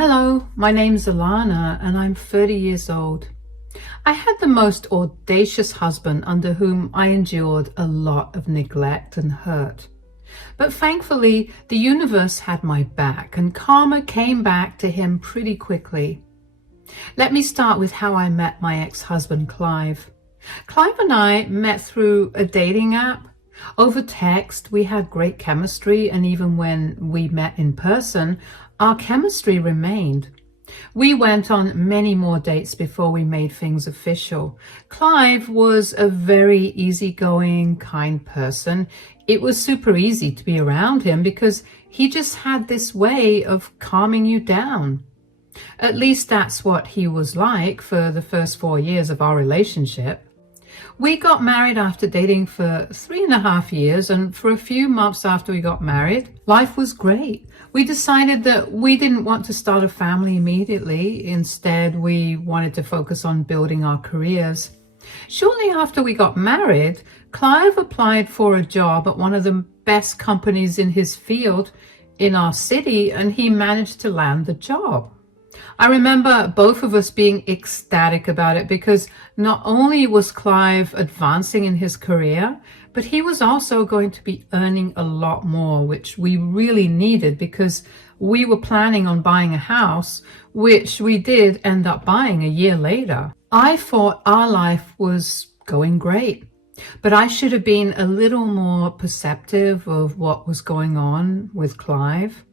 Hello, my name's Alana and I'm 30 years old. I had the most audacious husband under whom I endured a lot of neglect and hurt. But thankfully, the universe had my back and karma came back to him pretty quickly. Let me start with how I met my ex-husband, Clive. Clive and I met through a dating app. Over text, we had great chemistry, and even when we met in person, our chemistry remained. We went on many more dates before we made things official. Clive was a very easygoing, kind person. It was super easy to be around him because he just had this way of calming you down. At least that's what he was like for the first 4 years of our relationship. We got married after dating for 3.5 years, and for a few months after we got married, life was great. We decided that we didn't want to start a family immediately. Instead, we wanted to focus on building our careers. Shortly after we got married, Clive applied for a job at one of the best companies in his field in our city, and he managed to land the job. I remember both of us being ecstatic about it because not only was Clive advancing in his career, but he was also going to be earning a lot more, which we really needed because we were planning on buying a house, which we did end up buying a year later. I thought our life was going great, but I should have been a little more perceptive of what was going on with Clive.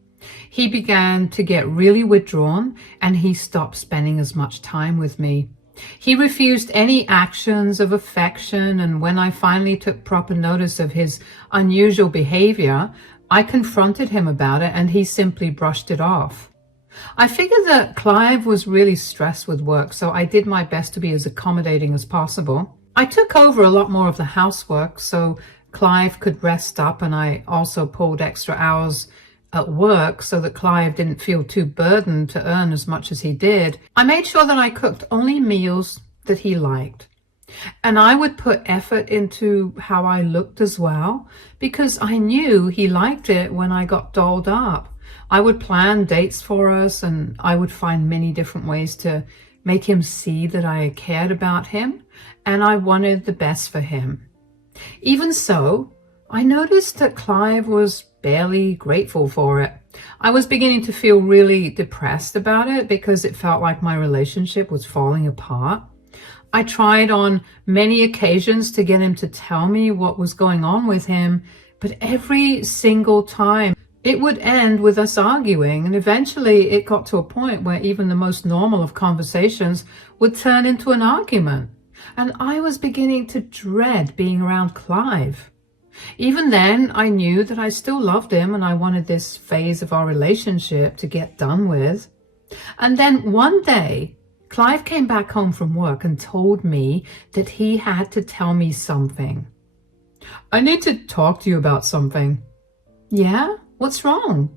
He began to get really withdrawn and he stopped spending as much time with me. He refused any actions of affection, and when I finally took proper notice of his unusual behavior, I confronted him about it and he simply brushed it off. I figured that Clive was really stressed with work, so I did my best to be as accommodating as possible. I took over a lot more of the housework so Clive could rest up, and I also pulled extra hours at work so that Clive didn't feel too burdened to earn as much as he did. I made sure that I cooked only meals that he liked. And I would put effort into how I looked as well, because I knew he liked it when I got dolled up. I would plan dates for us, and I would find many different ways to make him see that I cared about him and I wanted the best for him. Even so, I noticed that Clive was barely grateful for it. I was beginning to feel really depressed about it because it felt like my relationship was falling apart. I tried on many occasions to get him to tell me what was going on with him, but every single time it would end with us arguing, and eventually it got to a point where even the most normal of conversations would turn into an argument, and I was beginning to dread being around Clive. Even then, I knew that I still loved him and I wanted this phase of our relationship to get done with. And then one day, Clive came back home from work and told me that he had to tell me something. "I need to talk to you about something." "Yeah? What's wrong?"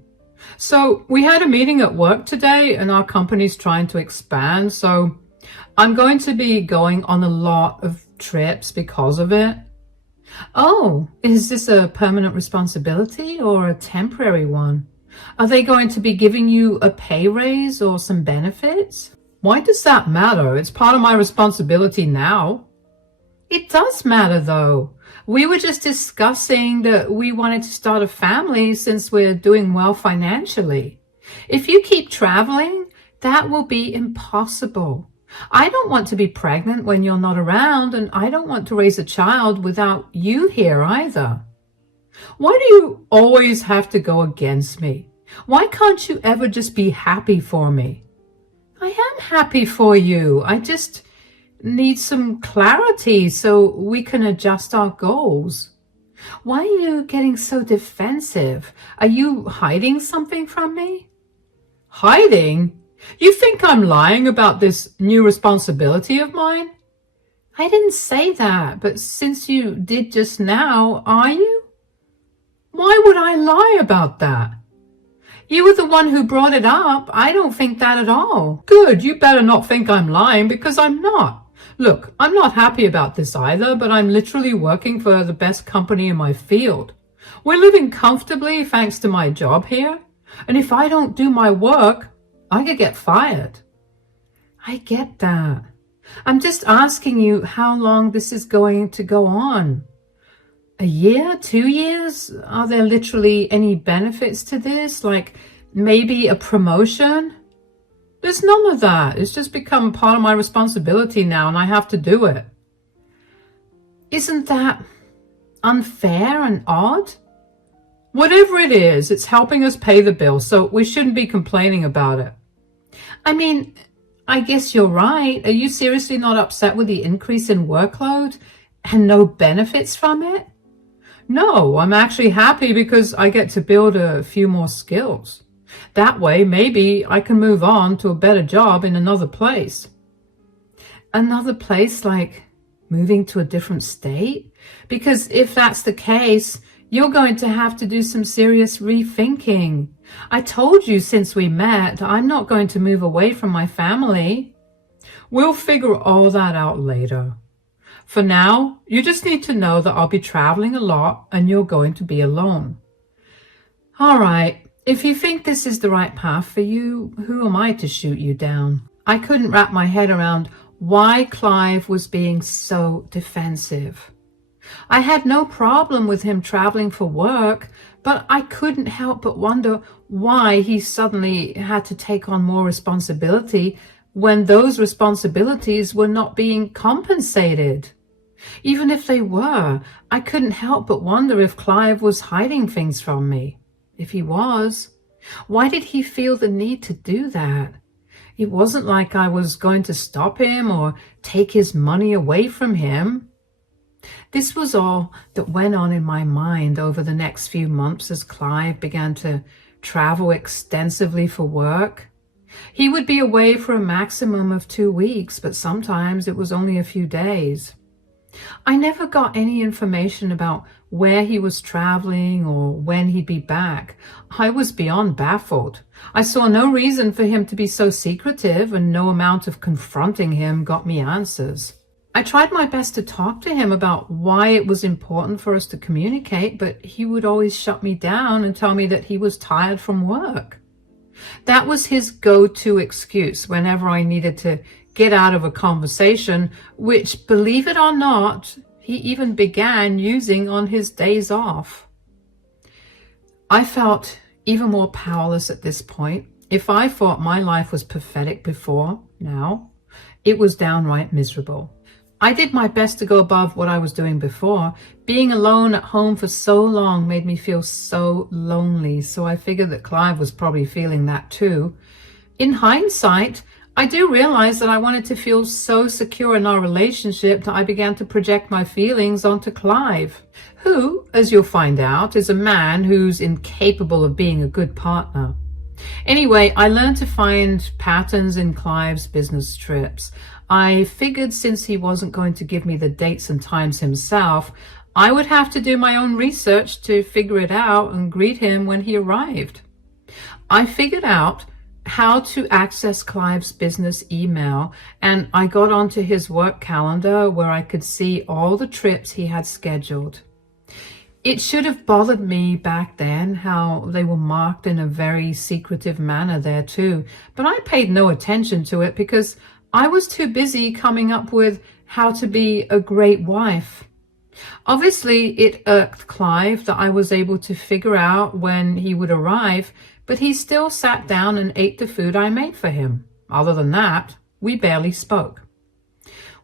"So we had a meeting at work today and our company's trying to expand, so I'm going to be going on a lot of trips because of it." "Oh, is this a permanent responsibility or a temporary one? Are they going to be giving you a pay raise or some benefits?" "Why does that matter? It's part of my responsibility now." "It does matter though. We were just discussing that we wanted to start a family since we're doing well financially. If you keep traveling, that will be impossible. I don't want to be pregnant when you're not around, and I don't want to raise a child without you here either." "Why do you always have to go against me? Why can't you ever just be happy for me?" "I am happy for you. I just need some clarity so we can adjust our goals." "Why are you getting so defensive? Are you hiding something from me?" "Hiding? You think I'm lying about this new responsibility of mine?" "I didn't say that, but since you did just now, are you?" "Why would I lie about that?" "You were the one who brought it up. I don't think that at all." "Good, you better not think I'm lying, because I'm not. Look, I'm not happy about this either, but I'm literally working for the best company in my field. We're living comfortably thanks to my job here, and if I don't do my work, I could get fired. I get that. I'm just asking you how long this is going to go on. A year? 2 years? Are there literally any benefits to this? Like maybe a promotion? There's none of that. It's just become part of my responsibility now and I have to do it. Isn't that unfair and odd? Whatever it is, it's helping us pay the bill, so we shouldn't be complaining about it. I mean, I guess you're right. Are you seriously not upset with the increase in workload and no benefits from it? No, I'm actually happy because I get to build a few more skills. That way, maybe I can move on to a better job in another place. Another place, like moving to a different state? Because if that's the case, you're going to have to do some serious rethinking. I told you since we met, I'm not going to move away from my family. We'll figure all that out later. For now, you just need to know that I'll be traveling a lot and you're going to be alone. All right, if you think this is the right path for you, who am I to shoot you down? I couldn't wrap my head around why Clive was being so defensive. I had no problem with him traveling for work, but I couldn't help but wonder why he suddenly had to take on more responsibility when those responsibilities were not being compensated. Even if they were, I couldn't help but wonder if Clive was hiding things from me. If he was, why did he feel the need to do that? It wasn't like I was going to stop him or take his money away from him. This was all that went on in my mind over the next few months as Clive began to travel extensively for work. He would be away for a maximum of 2 weeks, but sometimes it was only a few days. I never got any information about where he was traveling or when he'd be back. I was beyond baffled. I saw no reason for him to be so secretive, and no amount of confronting him got me answers. I tried my best to talk to him about why it was important for us to communicate, but he would always shut me down and tell me that he was tired from work. That was his go-to excuse whenever I needed to get out of a conversation, which, believe it or not, he even began using on his days off. I felt even more powerless at this point. If I thought my life was pathetic before, now, it was downright miserable. I did my best to go above what I was doing before. Being alone at home for so long made me feel so lonely, so I figured that Clive was probably feeling that too. In hindsight, I do realize that I wanted to feel so secure in our relationship that I began to project my feelings onto Clive, who, as you'll find out, is a man who's incapable of being a good partner. Anyway, I learned to find patterns in Clive's business trips. I figured since he wasn't going to give me the dates and times himself, I would have to do my own research to figure it out and greet him when he arrived. I figured out how to access Clive's business email, and I got onto his work calendar where I could see all the trips he had scheduled. It should have bothered me back then how they were marked in a very secretive manner there too, but I paid no attention to it because I was too busy coming up with how to be a great wife. Obviously, it irked Clive that I was able to figure out when he would arrive, but he still sat down and ate the food I made for him. Other than that, we barely spoke.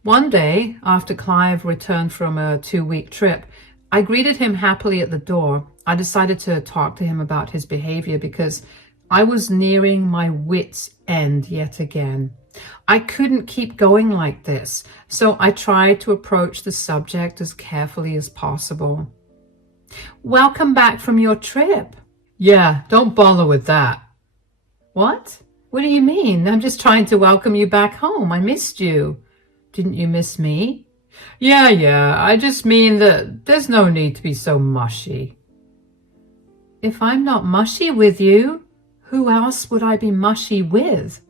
One day, after Clive returned from a 2-week trip, I greeted him happily at the door. I decided to talk to him about his behavior because I was nearing my wit's end yet again. I couldn't keep going like this, so I tried to approach the subject as carefully as possible. Welcome back from your trip. Yeah, don't bother with that. What? What do you mean? I'm just trying to welcome you back home. I missed you. Didn't you miss me? Yeah, I just mean that there's no need to be so mushy. If I'm not mushy with you, who else would I be mushy with?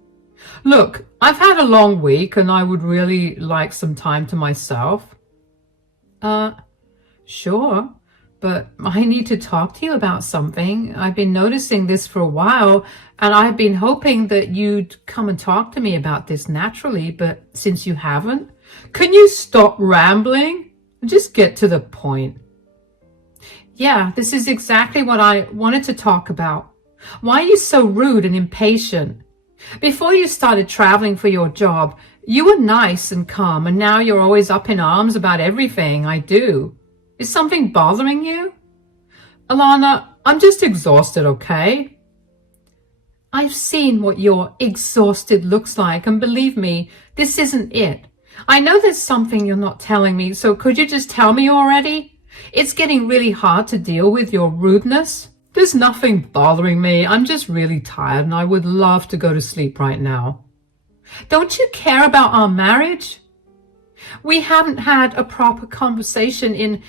Look, I've had a long week and I would really like some time to myself. Sure, but I need to talk to you about something. I've been noticing this for a while, and I've been hoping that you'd come and talk to me about this naturally, but since you haven't, can you stop rambling? Just get to the point. Yeah, this is exactly what I wanted to talk about. Why are you so rude and impatient? Before you started traveling for your job, you were nice and calm, and now you're always up in arms about everything I do. Is something bothering you? Alana, I'm just exhausted, okay? I've seen what your exhausted looks like, and believe me, this isn't it. I know there's something you're not telling me, so could you just tell me already? It's getting really hard to deal with your rudeness. There's nothing bothering me. I'm just really tired, and I would love to go to sleep right now. Don't you care about our marriage? We haven't had a proper conversation in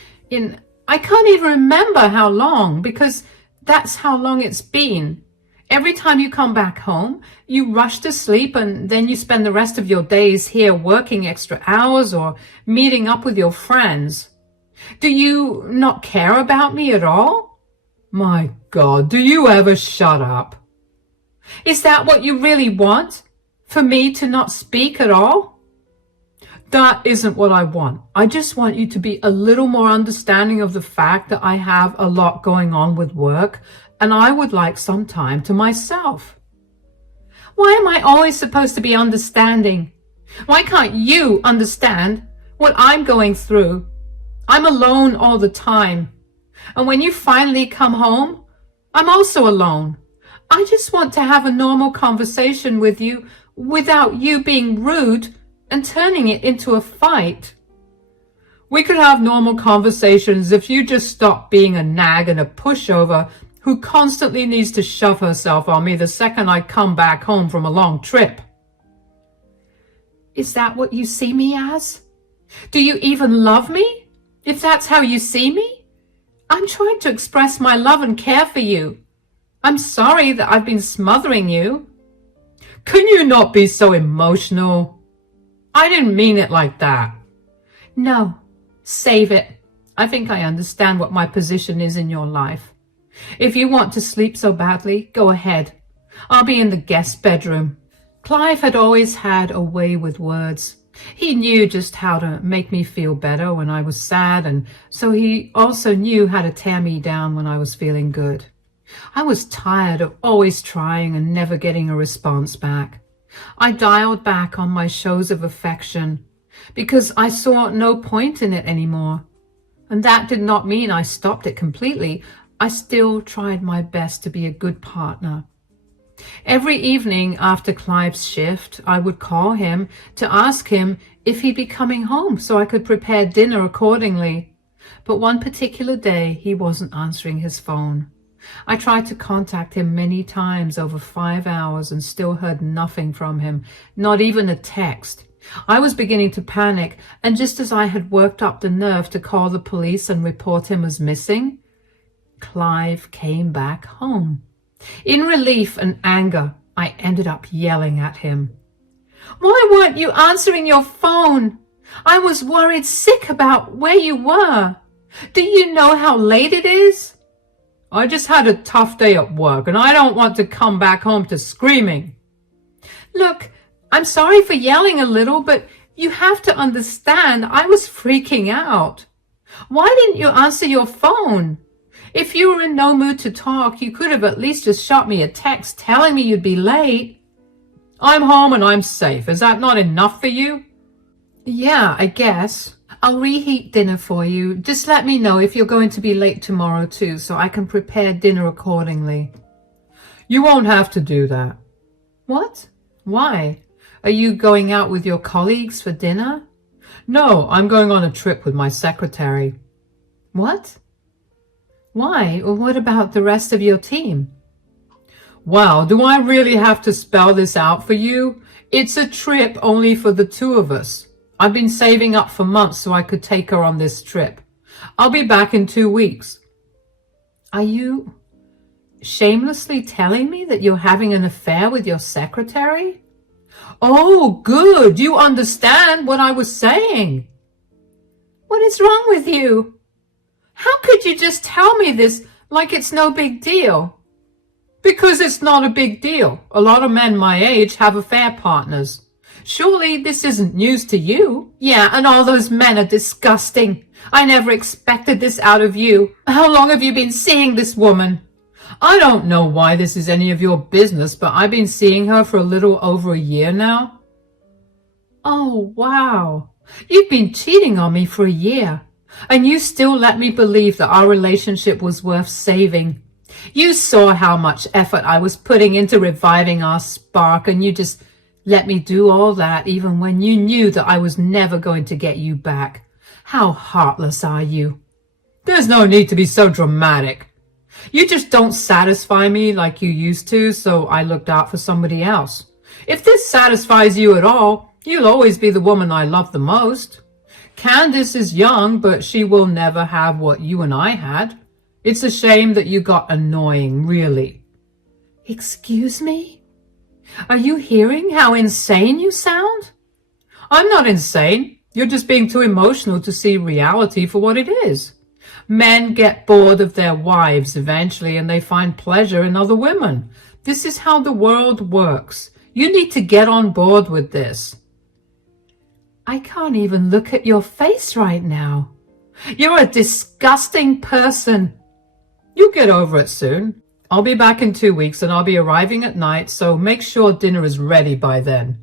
I can't even remember how long, because that's how long it's been. Every time you come back home, you rush to sleep, and then you spend the rest of your days here working extra hours or meeting up with your friends. Do you not care about me at all? My God, do you ever shut up? Is that what you really want? For me to not speak at all? That isn't what I want. I just want you to be a little more understanding of the fact that I have a lot going on with work, and I would like some time to myself. Why am I always supposed to be understanding? Why can't you understand what I'm going through? I'm alone all the time. And when you finally come home, I'm also alone. I just want to have a normal conversation with you without you being rude and turning it into a fight. We could have normal conversations if you just stop being a nag and a pushover who constantly needs to shove herself on me the second I come back home from a long trip. Is that what you see me as? Do you even love me, if that's how you see me? I'm trying to express my love and care for you. I'm sorry that I've been smothering you. Can you not be so emotional? I didn't mean it like that. No, save it. I think I understand what my position is in your life. If you want to sleep so badly, go ahead. I'll be in the guest bedroom. Clive had always had a way with words. He knew just how to make me feel better when I was sad, and so he also knew how to tear me down when I was feeling good. I was tired of always trying and never getting a response back. I dialed back on my shows of affection because I saw no point in it anymore. And that did not mean I stopped it completely. I still tried my best to be a good partner. Every evening after Clive's shift, I would call him to ask him if he'd be coming home so I could prepare dinner accordingly. But one particular day, he wasn't answering his phone. I tried to contact him many times over 5 hours and still heard nothing from him, not even a text. I was beginning to panic, and just as I had worked up the nerve to call the police and report him as missing, Clive came back home. In relief and anger, I ended up yelling at him. Why weren't you answering your phone? I was worried sick about where you were. Do you know how late it is? I just had a tough day at work, and I don't want to come back home to screaming. Look, I'm sorry for yelling a little, but you have to understand I was freaking out. Why didn't you answer your phone? If you were in no mood to talk, you could have at least just shot me a text telling me you'd be late. I'm home and I'm safe. Is that not enough for you? Yeah, I guess. I'll reheat dinner for you. Just let me know if you're going to be late tomorrow too, so I can prepare dinner accordingly. You won't have to do that. What? Why? Are you going out with your colleagues for dinner? No, I'm going on a trip with my secretary. What? Why? Or what about the rest of your team? Wow, do I really have to spell this out for you? It's a trip only for the two of us. I've been saving up for months so I could take her on this trip. I'll be back in 2 weeks. Are you shamelessly telling me that you're having an affair with your secretary? Oh, good. You understand what I was saying. What is wrong with you? How could you just tell me this like it's no big deal? Because it's not a big deal. A lot of men my age have affair partners. Surely this isn't news to you? Yeah, and all those men are disgusting. I never expected this out of you. How long have you been seeing this woman? I don't know why this is any of your business, but I've been seeing her for a little over a year now. Oh, wow. You've been cheating on me for a year, and you still let me believe that our relationship was worth saving. You saw how much effort I was putting into reviving our spark, and you just let me do all that even when you knew that I was never going to get you back. How heartless are you? There's no need to be so dramatic. You just don't satisfy me like you used to, so I looked out for somebody else. If this satisfies you at all, you'll always be the woman I love the most. Candace is young, but she will never have what you and I had. It's a shame that you got annoying, really. Excuse me? Are you hearing how insane you sound? I'm not insane. You're just being too emotional to see reality for what it is. Men get bored of their wives eventually, and they find pleasure in other women. This is how the world works. You need to get on board with this. I can't even look at your face right now. You're a disgusting person. You'll get over it soon. I'll be back in 2 weeks and I'll be arriving at night, so make sure dinner is ready by then.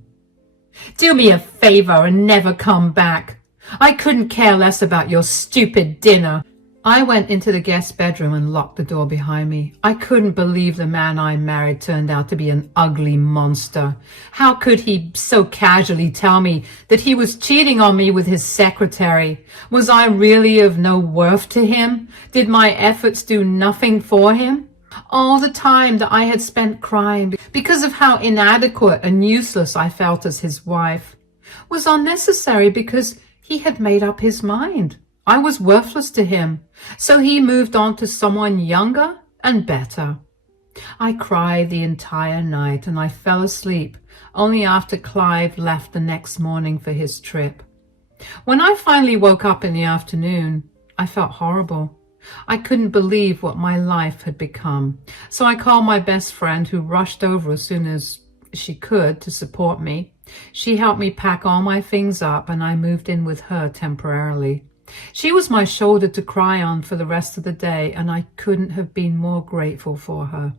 Do me a favor and never come back. I couldn't care less about your stupid dinner. I went into the guest bedroom and locked the door behind me. I couldn't believe the man I married turned out to be an ugly monster. How could he so casually tell me that he was cheating on me with his secretary? Was I really of no worth to him? Did my efforts do nothing for him? All the time that I had spent crying because of how inadequate and useless I felt as his wife was unnecessary because he had made up his mind. I was worthless to him, so he moved on to someone younger and better. I cried the entire night and I fell asleep only after Clive left the next morning for his trip. When I finally woke up in the afternoon, I felt horrible. I couldn't believe what my life had become, so I called my best friend, who rushed over as soon as she could to support me. She helped me pack all my things up and I moved in with her temporarily. She was my shoulder to cry on for the rest of the day, and I couldn't have been more grateful for her.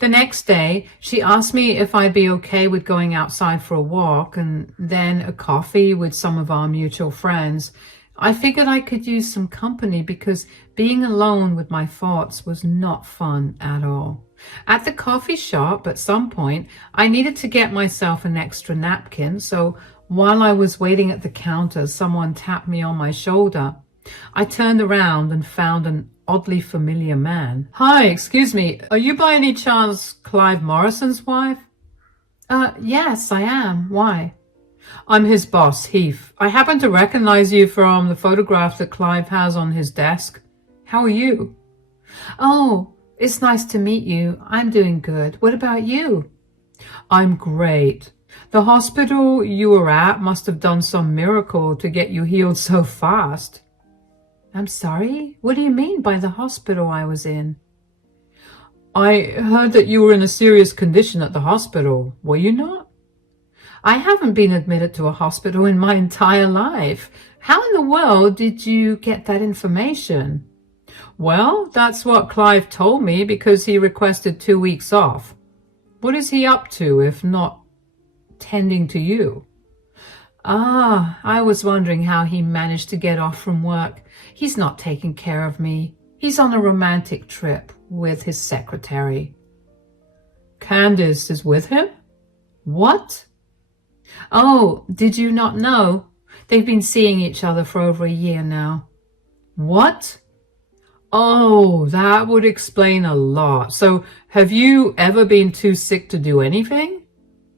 The next day, she asked me if I'd be okay with going outside for a walk and then a coffee with some of our mutual friends. I figured I could use some company because being alone with my thoughts was not fun at all. At the coffee shop, at some point, I needed to get myself an extra napkin, so while I was waiting at the counter, someone tapped me on my shoulder. I turned around and found an oddly familiar man. Hi, excuse me, are you by any chance Clive Morrison's wife? Yes, I am. Why? I'm his boss, Heath. I happen to recognize you from the photograph that Clive has on his desk. How are you? Oh, it's nice to meet you. I'm doing good. What about you? I'm great. The hospital you were at must have done some miracle to get you healed so fast. I'm sorry? What do you mean by the hospital I was in? I heard that you were in a serious condition at the hospital. Were you not? I haven't been admitted to a hospital in my entire life. How in the world did you get that information? Well, that's what Clive told me because he requested 2 weeks off. What is he up to if not tending to you? Ah, I was wondering how he managed to get off from work. He's not taking care of me. He's on a romantic trip with his secretary. Candace is with him? What? Oh, did you not know? They've been seeing each other for over a year now. What? Oh, that would explain a lot. So, have you ever been too sick to do anything?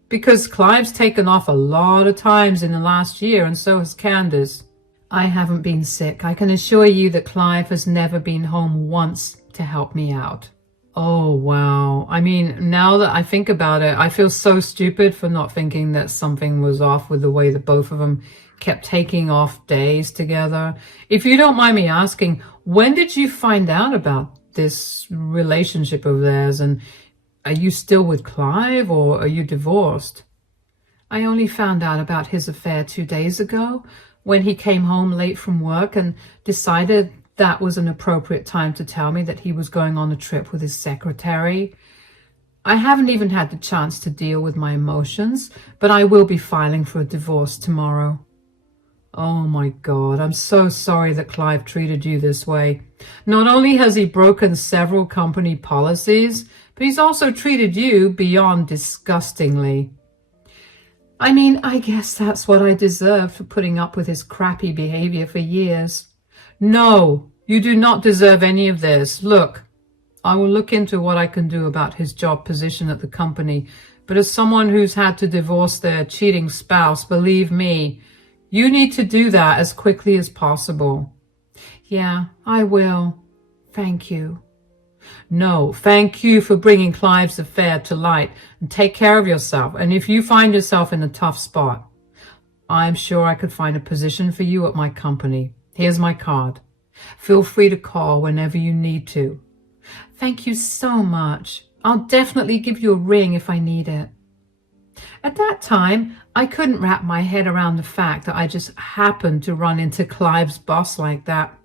Because Clive's taken off a lot of times in the last year, and so has Candace. I haven't been sick. I can assure you that Clive has never been home once to help me out. Oh, wow. I mean, now that I think about it, I feel so stupid for not thinking that something was off with the way that both of them kept taking off days together. If you don't mind me asking, When did you find out about this relationship of theirs? And are you still with Clive or are you divorced? I only found out about his affair 2 days ago when he came home late from work and decided that was an appropriate time to tell me that he was going on a trip with his secretary. I haven't even had the chance to deal with my emotions, but I will be filing for a divorce tomorrow. Oh my God, I'm so sorry that Clive treated you this way. Not only has he broken several company policies, but he's also treated you beyond disgustingly. I mean, I guess that's what I deserve for putting up with his crappy behavior for years. No, you do not deserve any of this. Look, I will look into what I can do about his job position at the company, but as someone who's had to divorce their cheating spouse, believe me, you need to do that as quickly as possible. Yeah, I will. Thank you. No, thank you for bringing Clive's affair to light, and take care of yourself. And if you find yourself in a tough spot, I'm sure I could find a position for you at my company. Here's my card. Feel free to call whenever you need to. Thank you so much. I'll definitely give you a ring if I need it. At that time, I couldn't wrap my head around the fact that I just happened to run into Clive's boss like that.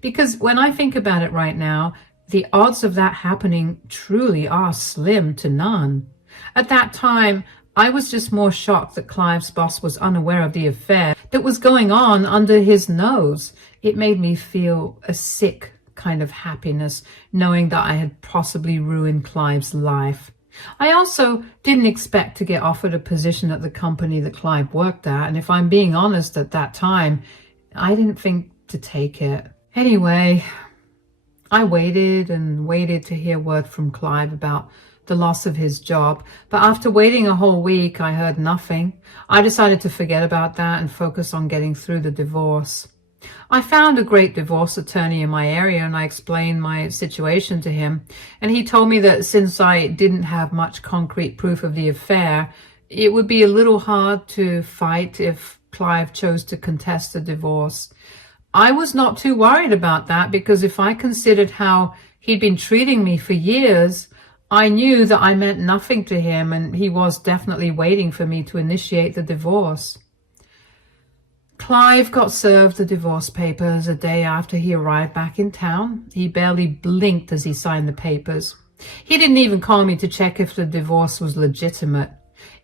Because when I think about it right now, the odds of that happening truly are slim to none. At that time, I was just more shocked that Clive's boss was unaware of the affair that was going on under his nose. It made me feel a sick kind of happiness, knowing that I had possibly ruined Clive's life. I also didn't expect to get offered a position at the company that Clive worked at, and if I'm being honest, at that time, I didn't think to take it. Anyway, I waited and waited to hear word from Clive about the loss of his job, but after waiting a whole week, I heard nothing. I decided to forget about that and focus on getting through the divorce. I found a great divorce attorney in my area and I explained my situation to him, and he told me that since I didn't have much concrete proof of the affair, it would be a little hard to fight if Clive chose to contest the divorce. I was not too worried about that because if I considered how he'd been treating me for years, I knew that I meant nothing to him and he was definitely waiting for me to initiate the divorce. Clive got served the divorce papers a day after he arrived back in town. He barely blinked as he signed the papers. He didn't even call me to check if the divorce was legitimate.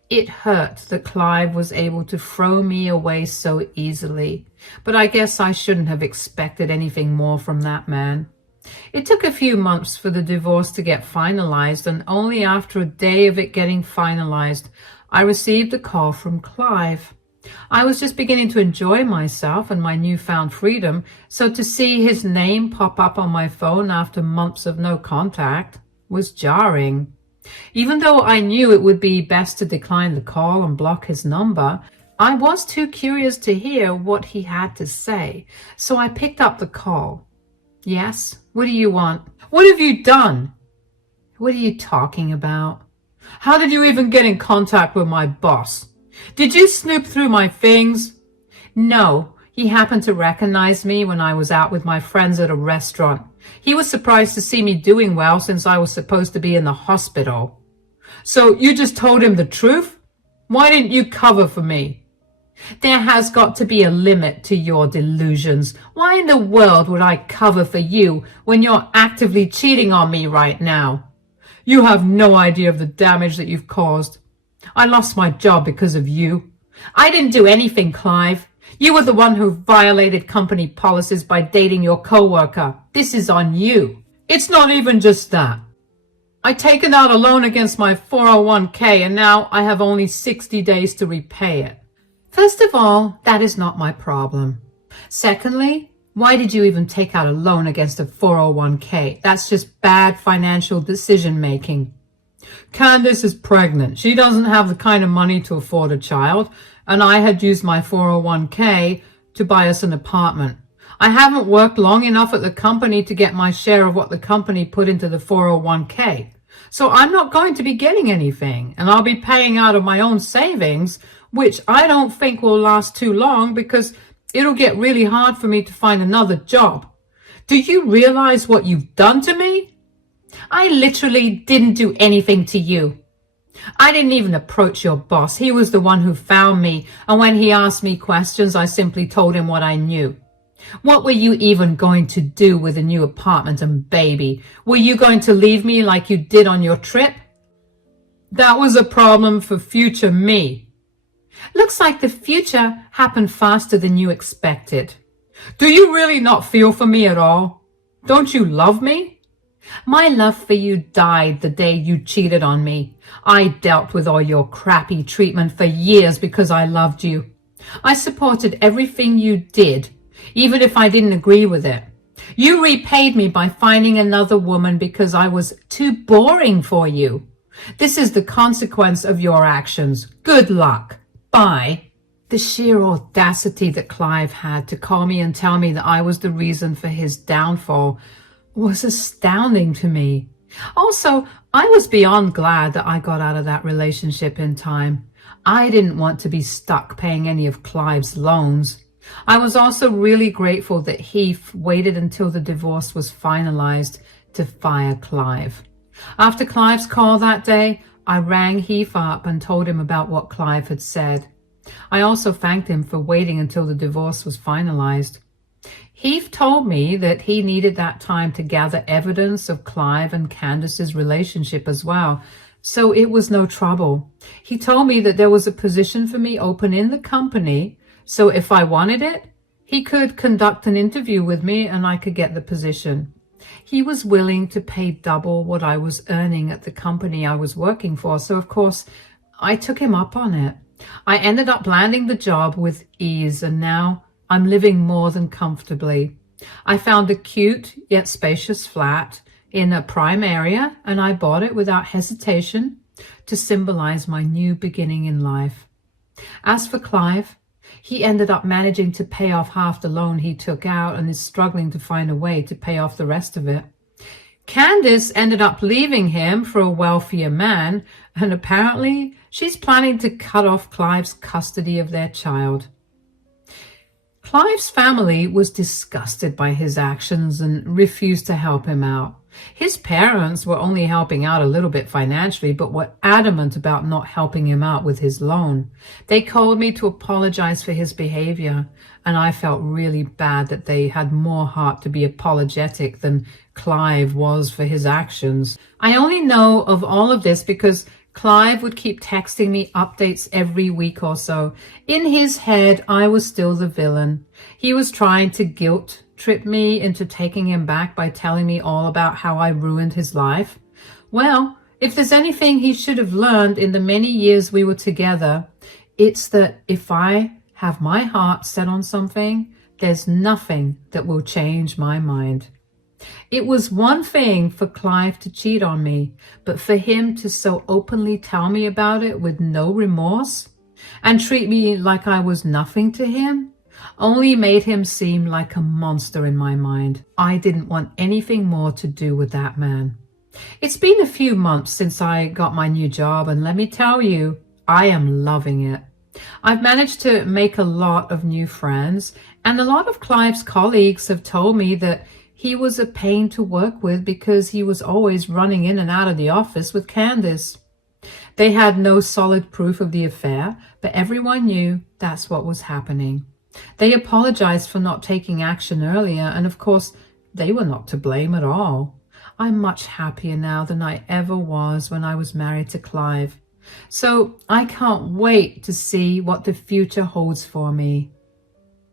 It hurt that Clive was able to throw me away so easily, but I guess I shouldn't have expected anything more from that man. It took a few months for the divorce to get finalized, and only after a day of it getting finalized, I received a call from Clive. I was just beginning to enjoy myself and my newfound freedom, so to see his name pop up on my phone after months of no contact was jarring. Even though I knew it would be best to decline the call and block his number, I was too curious to hear what he had to say, so I picked up the call. Yes, what do you want? What have you done? What are you talking about? How did you even get in contact with my boss? Did you snoop through my things? No, he happened to recognize me when I was out with my friends at a restaurant. He was surprised to see me doing well since I was supposed to be in the hospital. So you just told him the truth? Why didn't you cover for me? There has got to be a limit to your delusions. Why in the world would I cover for you when you're actively cheating on me right now? You have no idea of the damage that you've caused. I lost my job because of you. I didn't do anything, Clive. You were the one who violated company policies by dating your coworker. This is on you. It's not even just that. I've taken out a loan against my 401k and now I have only 60 days to repay it. First of all, that is not my problem. Secondly, why did you even take out a loan against a 401k? That's just bad financial decision making. Candace is pregnant. She doesn't have the kind of money to afford a child, and I had used my 401k to buy us an apartment. I haven't worked long enough at the company to get my share of what the company put into the 401k. So I'm not going to be getting anything, and I'll be paying out of my own savings, which I don't think will last too long because it'll get really hard for me to find another job. Do you realize what you've done to me? I literally didn't do anything to you. I didn't even approach your boss. He was the one who found me, and when he asked me questions, I simply told him what I knew. What were you even going to do with a new apartment and baby? Were you going to leave me like you did on your trip? That was a problem for future me. Looks like the future happened faster than you expected. Do you really not feel for me at all? Don't you love me? My love for you died the day you cheated on me. I dealt with all your crappy treatment for years because I loved you. I supported everything you did, even if I didn't agree with it. You repaid me by finding another woman because I was too boring for you. This is the consequence of your actions. Good luck. Bye. The sheer audacity that Clive had to call me and tell me that I was the reason for his downfall was astounding to me. Also, I was beyond glad that I got out of that relationship in time. I didn't want to be stuck paying any of Clive's loans. I was also really grateful that Heath waited until the divorce was finalized to fire Clive. After Clive's call that day, I rang Heath up and told him about what Clive had said. I also thanked him for waiting until the divorce was finalized. Heath told me that he needed that time to gather evidence of Clive and Candace's relationship as well, so it was no trouble. He told me that there was a position for me open in the company, so if I wanted it, he could conduct an interview with me and I could get the position. He was willing to pay double what I was earning at the company I was working for, so of course I took him up on it. I ended up landing the job with ease, and now I'm living more than comfortably. I found a cute yet spacious flat in a prime area, and I bought it without hesitation to symbolize my new beginning in life. As for Clive, he ended up managing to pay off half the loan he took out and is struggling to find a way to pay off the rest of it. Candace ended up leaving him for a wealthier man, and apparently she's planning to cut off Clive's custody of their child. Clive's family was disgusted by his actions and refused to help him out. His parents were only helping out a little bit financially, but were adamant about not helping him out with his loan. They called me to apologize for his behavior, and I felt really bad that they had more heart to be apologetic than Clive was for his actions. I only know of all of this because Clive would keep texting me updates every week or so. In his head, I was still the villain. He was trying to guilt trip me into taking him back by telling me all about how I ruined his life. Well, if there's anything he should have learned in the many years we were together, it's that if I have my heart set on something, there's nothing that will change my mind. It was one thing for Clive to cheat on me, but for him to so openly tell me about it with no remorse and treat me like I was nothing to him only made him seem like a monster in my mind. I didn't want anything more to do with that man. It's been a few months since I got my new job, and let me tell you, I am loving it. I've managed to make a lot of new friends, and a lot of Clive's colleagues have told me that he was a pain to work with because he was always running in and out of the office with Candace. They had no solid proof of the affair, but everyone knew that's what was happening. They apologized for not taking action earlier, and of course, they were not to blame at all. I'm much happier now than I ever was when I was married to Clive. So I can't wait to see what the future holds for me.